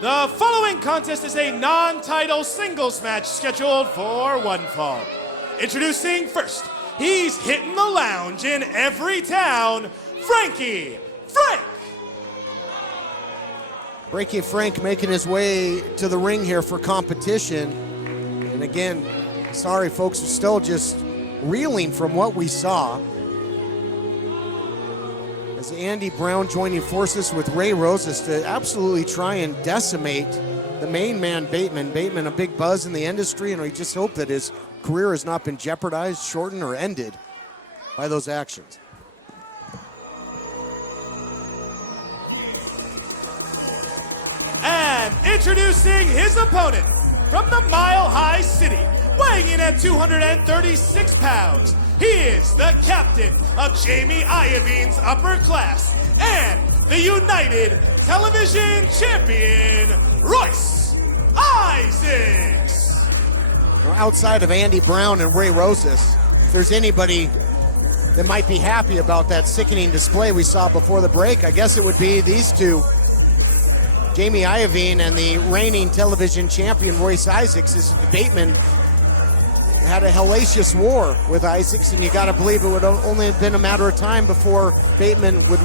The following contest is a non-title singles match scheduled for one fall. Introducing first, he's hitting the lounge in every town, Frankie Frank. Frankie Frank making his way to the ring here for competition. And again, sorry folks, we're still just reeling from what we saw. As Andy Brown joining forces with Ray Rosas to absolutely try and decimate the main man, Bateman. Bateman, a big buzz in the industry, and we just hope that his career has not been jeopardized, shortened, or ended by those actions. And introducing his opponent from the Mile High City, weighing in at 236 pounds, he is the captain of Jamie Iovine's upper class and the United Television Champion, Royce Isaacs. Well, outside of Andy Brown and Ray Rosas, if there's anybody that might be happy about that sickening display we saw before the break, I guess it would be these two. Jamie Iovine and the reigning television champion, Royce Isaacs. As Bateman had a hellacious war with Isaacs, and you got to believe it would only have been a matter of time before Bateman would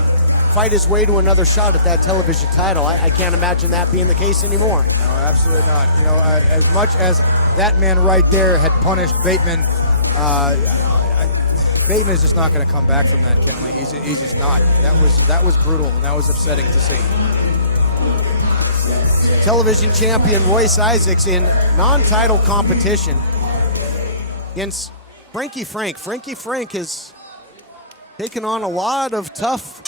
fight his way to another shot at that television title. I can't imagine that being the case anymore. No, absolutely not. You know, as much as that man right there had punished Bateman, Bateman is just not going to come back from that, Kenley. He's just not. That was brutal, and that was upsetting to see. Television champion Royce Isaacs in non-title competition against Frankie Frank. Frankie Frank has taken on a lot of tough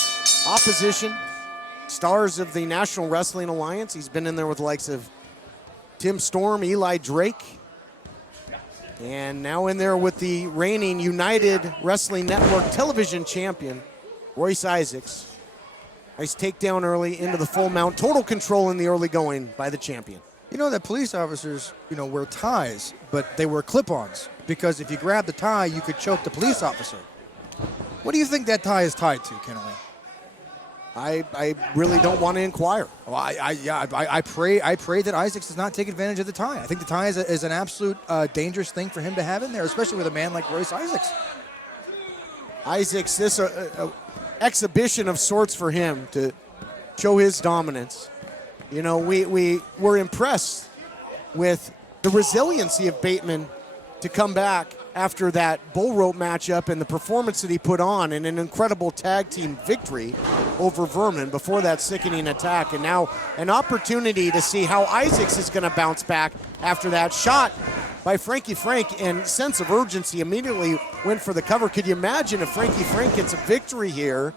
opposition. Stars of the National Wrestling Alliance. He's been in there with the likes of Tim Storm, Eli Drake, and now in there with the reigning United Wrestling Network television champion, Royce Isaacs. Nice takedown early into the full mount. Total control in the early going by the champion. You know that police officers, wear ties, but they wear clip-ons, because if you grab the tie, you could choke the police officer. What do you think that tie is tied to, Kenley? I really don't want to inquire. Well, I pray that Isaacs does not take advantage of the tie. I think the tie is an absolute dangerous thing for him to have in there, especially with a man like Royce Isaacs. Isaacs, this exhibition of sorts for him to show his dominance. You know, we were impressed with the resiliency of Bateman to come back after that bull rope matchup and the performance that he put on in an incredible tag team victory over Vermin before that sickening attack. And now an opportunity to see how Isaacs is going to bounce back after that shot by Frankie Frank, and sense of urgency immediately went for the cover. Could you imagine if Frankie Frank gets a victory here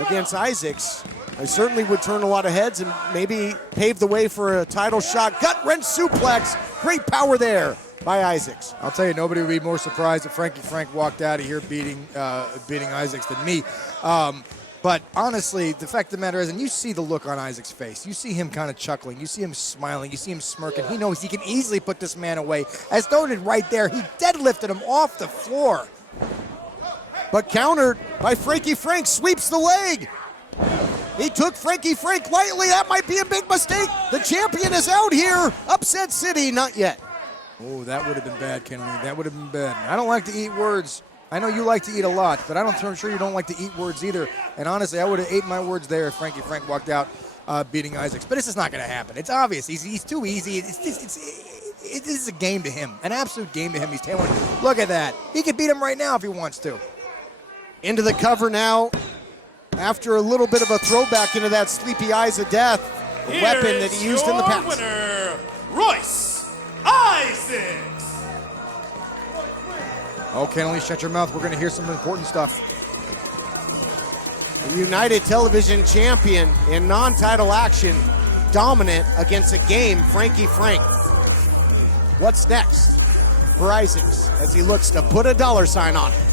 against Isaacs? I certainly would turn a lot of heads and maybe pave the way for a title shot. Gut wrench suplex, great power there by Isaacs. I'll tell you, nobody would be more surprised if Frankie Frank walked out of here beating Isaacs than me. But honestly, the fact of the matter is, and you see the look on Isaacs' face, you see him kind of chuckling, you see him smiling, you see him smirking. He knows he can easily put this man away. As noted right there, he deadlifted him off the floor. But countered by Frankie Frank, sweeps the leg. He took Frankie Frank lightly. That might be a big mistake. The champion is out here. Upset City, not yet. Oh, that would have been bad, Kenley. That would have been bad. I don't like to eat words. I know you like to eat a lot, but I'm sure you don't like to eat words either. And honestly, I would have ate my words there if Frankie Frank walked out beating Isaacs. But this is not going to happen. It's obvious. He's too easy. It is a game to him, an absolute game to him. He's tailing. Look at that. He could beat him right now if he wants to. Into the cover now. After a little bit of a throwback into that sleepy eyes of death, a weapon that he used in the past. Winner, Royce Isaacs. Oh, Kenley, shut your mouth. We're going to hear some important stuff. The United Television Champion in non-title action, dominant against a game, Frankie Frank. What's next for Isaacs as he looks to put a dollar sign on it?